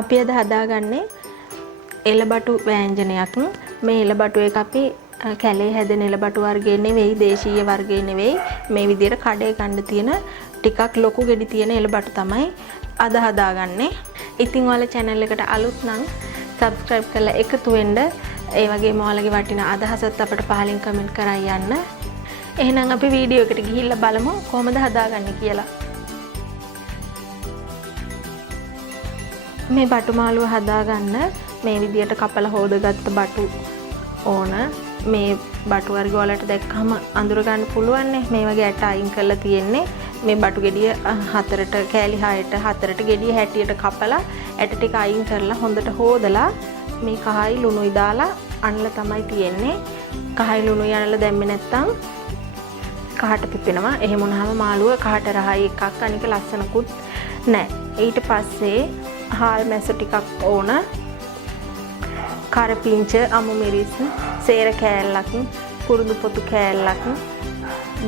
අපි අද හදාගන්නේ එළබටු වෑංජනයක්. මේ එළබටු එක අපි කැලේ හැදෙන එළබටු වර්ගයේ නෙවෙයි, දේශීය වර්ගයේ නෙවෙයි. මේ විදිහට කඩේ ගන්න තියෙන ටිකක් ලොකු ගෙඩි තියෙන එළබටු තමයි අද හදාගන්නේ. ඉතින් ඔයාලා channel එකට අලුත් නම් subscribe කරලා එකතු වෙන්න. ඒ වගේම ඔයාලගේ වටිනා අදහසත් අපට පහලින් comment කරා යන්න. එහෙනම් අපි වීඩියෝ එකට ගිහිල්ලා බලමු කොහොමද හදාගන්නේ කියලා. මේ බටු මාළුව හදාගන්න මේ විදියට කපලා හොදගත්ත බටු ඕන. මේ බටු වර්ග වලට දැක්කම අඳුර ගන්න පුළුවන් නේ. මේ වගේ ඇට අයින් කරලා තියෙන්නේ. මේ බටු ගෙඩිය හතරට කෑලි හයට හතරට ගෙඩිය හැටියට කපලා ඇට ටික අයින් කරලා හොඳට හොදලා මේ කහයි ලුණුයි දාලා අනලා තමයි තියෙන්නේ. කහයි ලුණුයි අනලා දැම්මේ නැත්තම් කහට පිපෙනවා. එහෙම වුණාම මාළුව කහට රහයි එකක් අනික ලස්සනකුත් නැහැ. ඊට පස්සේ හාල් මැස ටිකක් ඕන. කරපිංච, අමු මිරිස්, සේර කෑල්ලක්, කුරුදු පොතු කෑල්ලක්,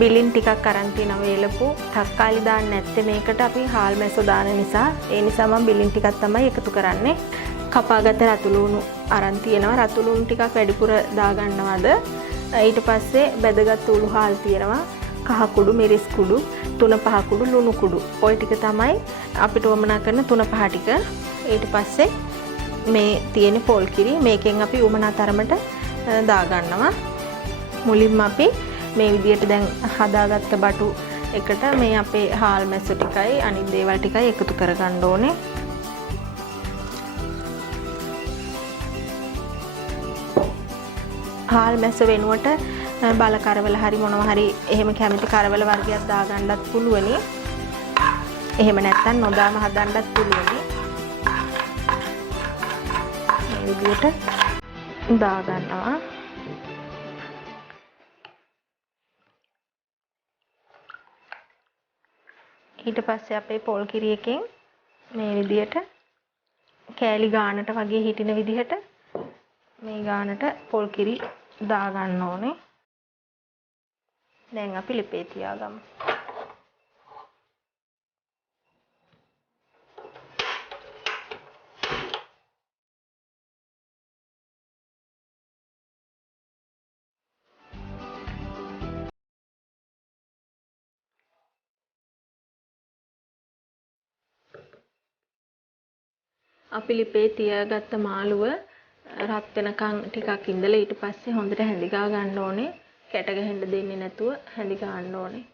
බිලින් ටිකක් අරන් තියන වේලපු. තක්කාලි දාන්න නැත්තේ මේකට අපි හාල් මැස දාන නිසා. ඒ නිසා මම බිලින් ටිකක් තමයි එකතු කරන්නේ. කපාගත්ත රතු ලුණු අරන් තියෙනවා. රතු ලුණු ටිකක් වැඩිපුර දාගන්නවද. ඊට පස්සේ බැදගත් උළු හාල් තියෙනවා. කහ කුඩු, මිරිස් කුඩු, තුන පහ කුඩු, ලුණු කුඩු. ওই ටික තමයි අපිට වමනා කරන තුන පහ ටික. ඊට පස්සේ මේ තියෙන පොල් කිරි මේකෙන් අපි උමනා තරමට දාගන්නවා. මුලින්ම අපි මේ විදියට දැන් හදාගත්ත බටු එකට මේ අපේ හාල් මැස්ස ටිකයි අනිත් දේවල් ටිකයි එකතු කරගන්න ඕනේ. හාල් මැස්ස වෙනුවට බල කරවල හරි මොනවා හරි එහෙම කැමති කරවල වර්ගයක් දාගන්නත් පුළුවනි. එහෙම නැත්නම් නොදාම හදන්නත් පුළුවනි. මේ විදිහට දාගන්නවා. ඊට පස්සේ අපේ පොල් කිරි එකෙන් මේ විදිහට කෑලි ගානට වගේ හිටින විදිහට මේ ගානට පොල් කිරි දාගන්න ඕනේ. දැන් අපි ලිපේ තියාගමු. අපි ලිපේ තියාගත්ත මාළුව රත් වෙනකන් ටිකක් ඉඳලා ඊට පස්සේ හොඳට හැඳි ගා ගන්න ඕනේ. කැට ගහන්න දෙන්නේ නැතුව හැඳි ගන්න ඕනේ.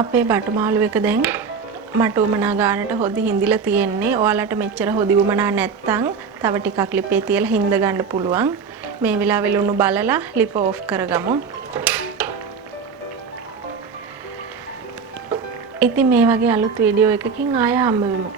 අපේ බටු මාළු එක දැන් මට උමනා ගානට හොදි හිඳිලා තියෙන්නේ. ඔයාලට මෙච්චර හොදි උමනා නැත්තම් තව ටිකක් ලිපේ තියලා හිඳ ගන්න පුළුවන්. මේ වෙලාවේ ලුණු බලලා ලිප ඕෆ් කරගමු. ඉතින් මේ වගේ අලුත් වීඩියෝ එකකින් ආයෙ හම්බ වෙමු.